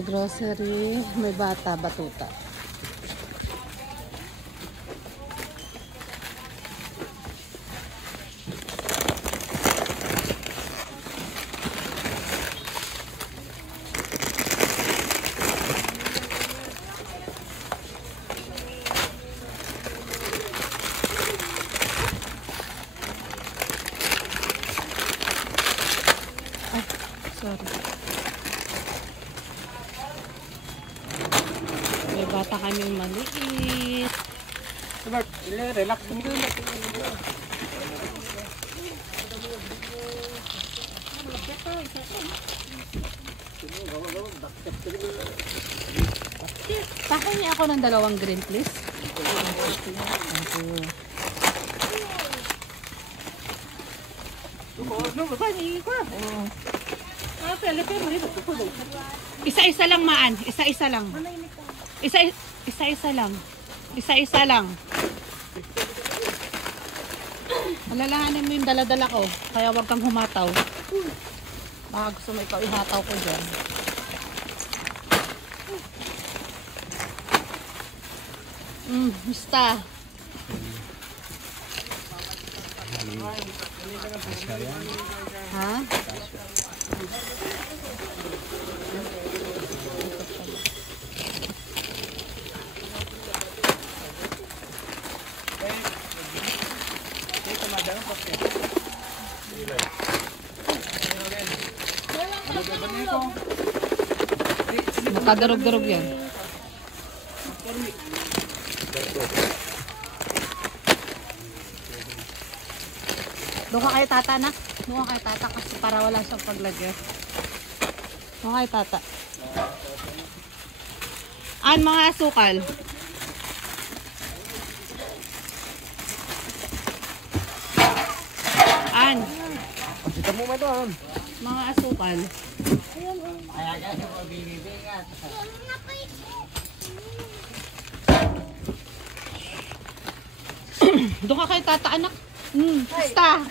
Nagro-grocery. May bata, batuta. Ay, sorry. May bata kaming maliit. Bert, relax mo. Pakin niya ako ng 2 green, please. Isa-isa lang, Maan. Isa-isa lang. Isa-isa lang. Isa-isa lang. Alalahanin mo yung dala-dala ko. Kaya wag kang humataw. Baka gusto mo ikaw ihataw ko dyan. Basta. Ha? Nakadarog-darog yan. Doon ka kay tata, na? Doon ka kay tata kasi para wala siyang paglagyan. Doon kay tata. An, mga asukal. An. Kita mo ito, An. Mga asukal. Doon ka kay tata, anak. Basta.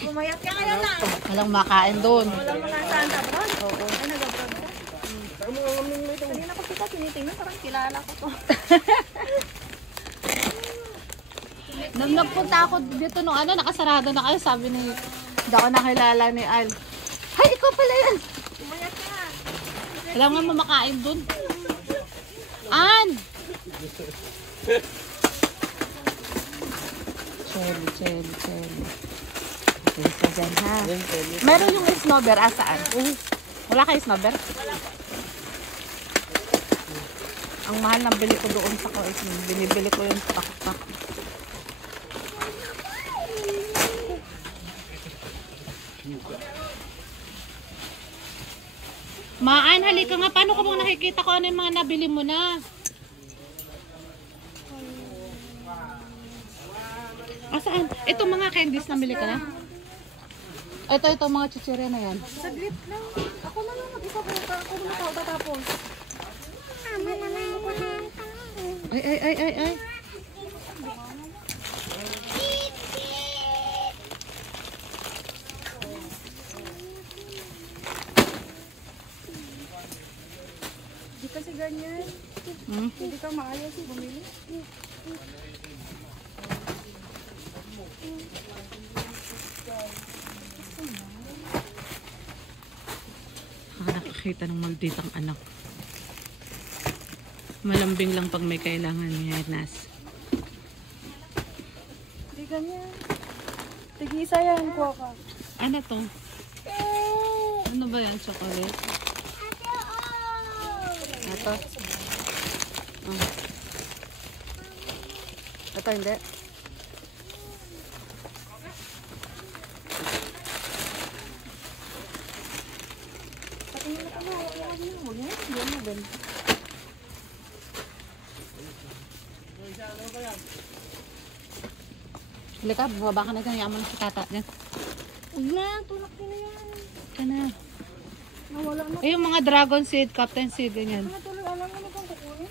Pumayat ka ngayon na. Walang makain doon. Walang mga saan sa abroad. Oo. Ay, nag-abroad ka. Kanina ko kita tinitingnan, parang kilala ko to. Nung nagpunta ako dito nung nakasarado na kayo, sabi ni, hindi ako nakilala ni Al. Hay, ikaw pala yan. Pumayat ka. Wala nga mamakain doon. An! Cherry. Okay, so dyan ha. Meron yung snowber, asaan? Wala kayo snowber? Ang mahal ng bili ko doon sa ko, binibili ko yung pakpak. Maan, halika nga. Paano ko bang nakikita ko ano yung mga nabili mo na? Saan? Ito mga candies na bili ka na? Ito mga chichirya na yan. Saglit lang. Ako na lang mag-isa ko. Ako na lang tatapos. Ay. Hindi kasi ganyan. Hindi ka maayos bumili. Nakakita ng malditang anak. Malambing lang pag may kailangan ni Hernas. Hindi ganyan. Tig-isa yan, kuha ka. Ano to? Ano ba yan? Chocolate? Ito? Ito hindi? Halika, bumaba ka na dyan. Yaman si tata dyan. Huwag na, tulak nila yan. Ka na. Nawala na. Yung mga dragon seed, captain seed, ganyan. Ano tuloy, alam mo kung kukunin.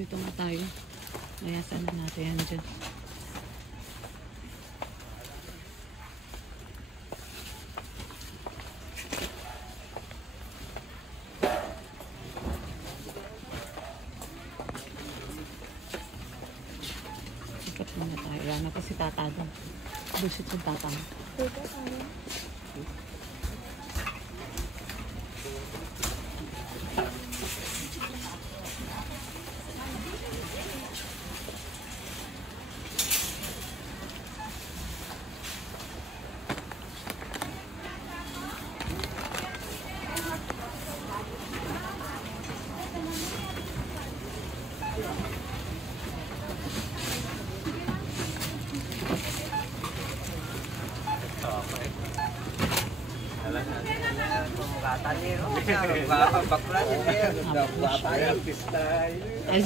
Dito nga tayo. Ayasan na natin yan dyan. tata doon. Busit yung tata mo. Ay,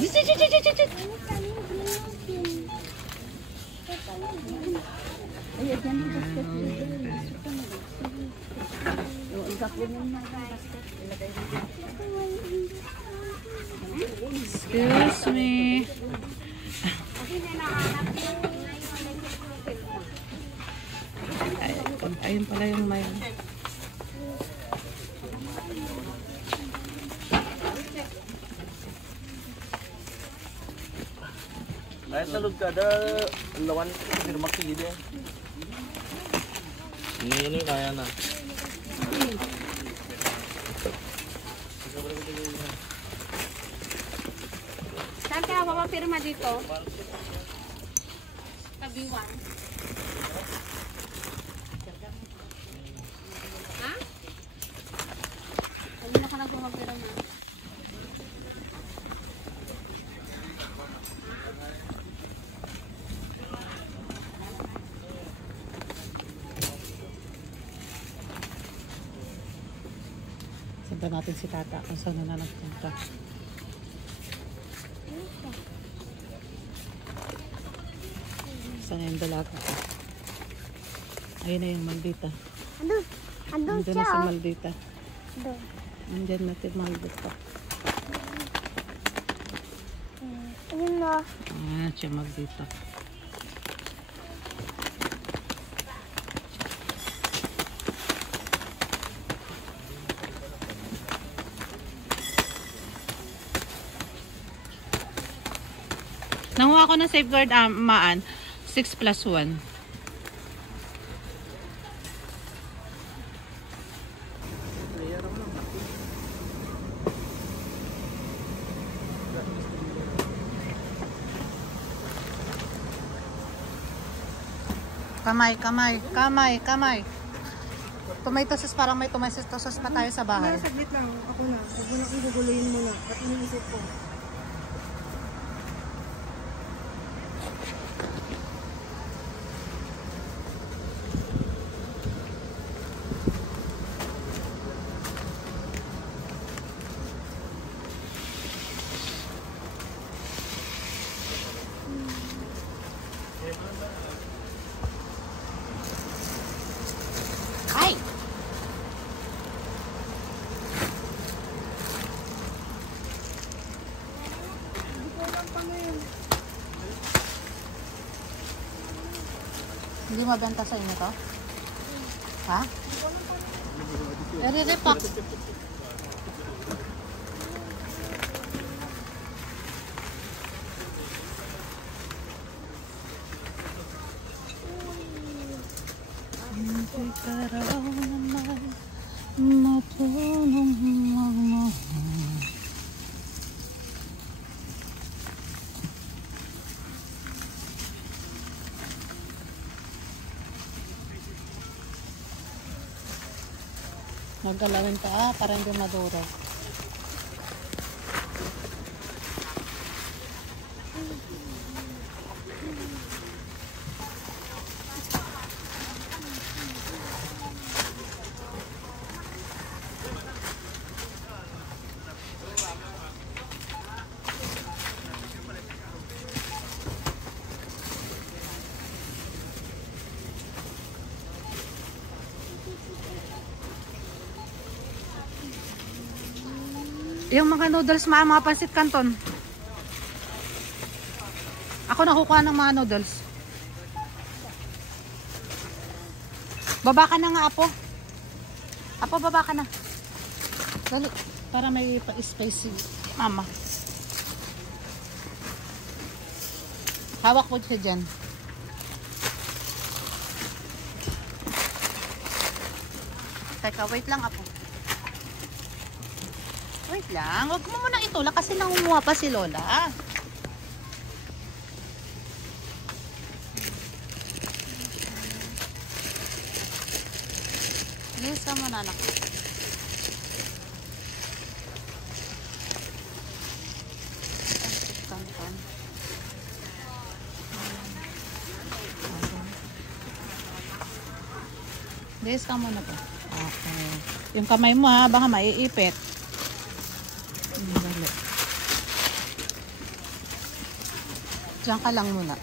excuse me. Ayun pala yung may... Ay, salud ka. Lawan. Firmak sa gili. Ini kaya na. Saan ka papapirma dito? Tabiwan. Ha? Kanina ka nagpapapirma. Sundan natin si tata kung saan na nagpunta. Saan yung dalaga ko? Ayun na yung Maldita. Andun na si Maldita. Andun na si Maldita. Ayun na. Siya Maldita. Nanguha ako ng safeguard maan 6+1. Kamay. Tomato sauce, parang may tomato sauce pa tayo sa bahay. Saglit lang. Ako na. Huwag mo nang iguguluhin muna. At iniisip ko. Ay! Hindi mabenta sa inyo to? Ha? Re-repack. Hindi ka raw naman matulong magmahal. Naggalawin ka para hindi madurog. Yung mga noodles, mga pancit canton. Ako nakukuha ng mga noodles. Baba ka na nga, Apo. Apo, baba ka na. Dali, para may pa-space si Mama. Hawak po siya dyan. Teka, wait lang ako. Wait lang. Huwag mo munang itulak kasi nangunguha pa si Lola. Lisa mo na anak. Des ka muna po. Okay. Yung kamay mo ha, baka maiipit. Dali. Diyan ka lang muna.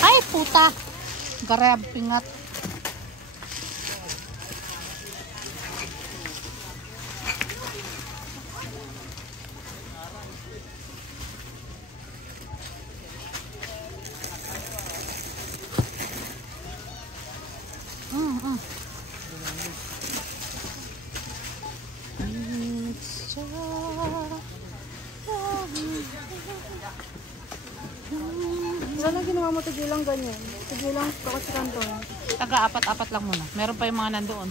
Ay, puta! Garab, pingat. Sana ginawa mo tigilang ganyan. Tigilang kasi kanton. Taga apat-apat lang muna. Meron pa yung mga nandoon.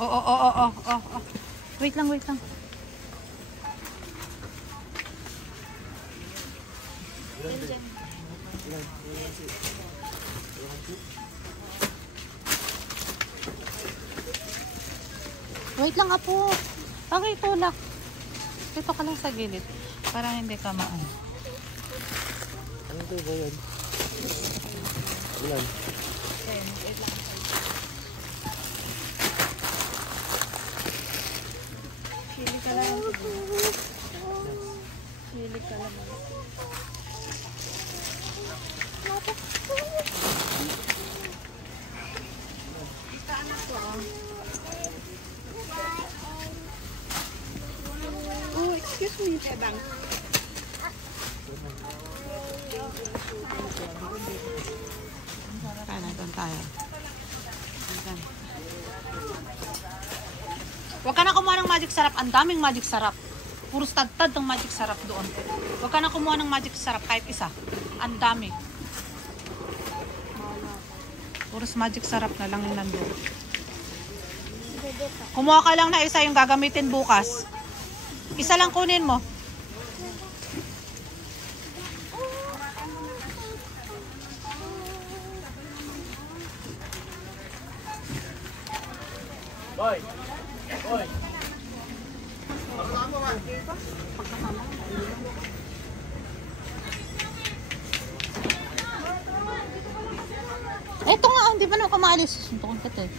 Oh. Wait lang. Wait lang apo. Okay, tulak. Dito ka lang sa gilid. Para hindi ka maan. Ano ito ba yan? Ilan? Chili ka lang. Chili ka lang. Oh, excuse me, Tebang. Doon tayo. Huwag ka na kumuha ng magic sarap. Ang daming magic sarap. Puro tad-tad ng magic sarap doon. Huwag ka na kumuha ng magic sarap kahit isa. Ang dami. Puros magic sarap na lang yung nandun. Kumuha ka lang na isa yung gagamitin bukas. Isa lang kunin mo. Boy! Eto nga, hindi ba na kumaalis? Suntukan ka to eh.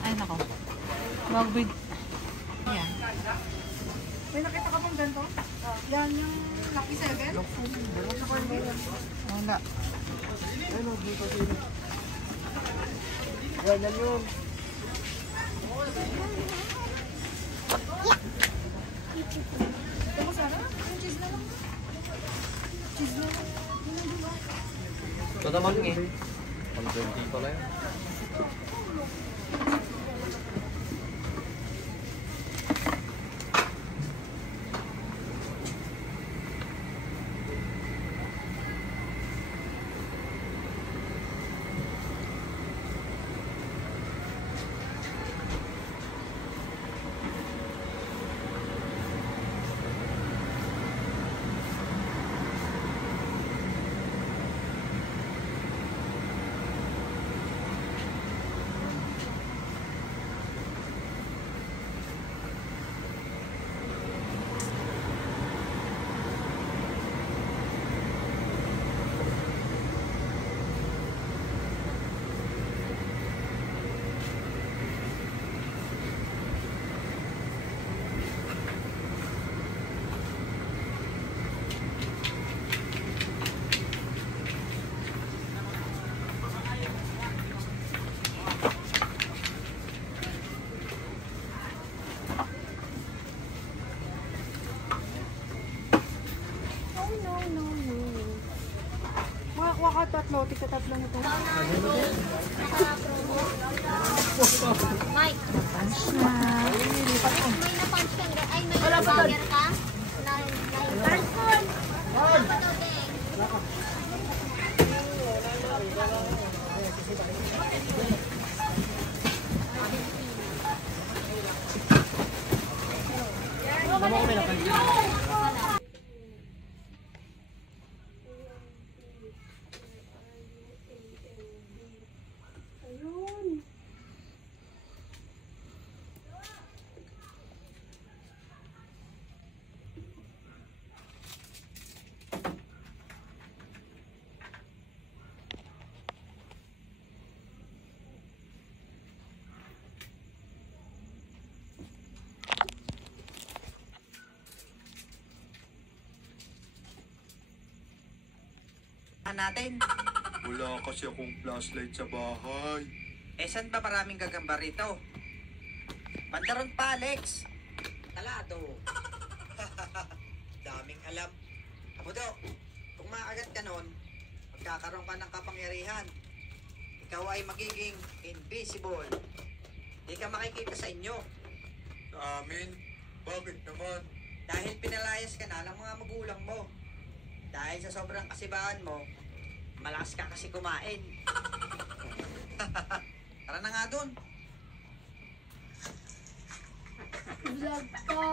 Ay nako. Magbid. Yan. May nakita ka bang ganito? Yan yung Lucky 7? Wala. Ganyan yun. Ito mo sana? Yung cheese na lang. Cheese na lang. Ito naman eh. 120 pala yan. Kakatatlo, tika-tatlo na tayo. Mike, may na-punch ka. Ay, may Wala pa burger ka? Transport! Wala pa daw, Deng. Natin. Wala kasi akong flashlight sa bahay. Eh, saan ba maraming gagamba rito? Bandaron pa, Alex. Talado. Daming alam. Abudo, kung maagat ka nun, magkakaroon ka ng kapangyarihan. Ikaw ay magiging invisible. Di ka makikita sa inyo. Sa amin? Bakit naman? Dahil pinalayas ka na ng mga magulang mo. Dahil sa sobrang kasibahan mo, malakas ka kasi kumain. Tara na nga dun. Vlog pa.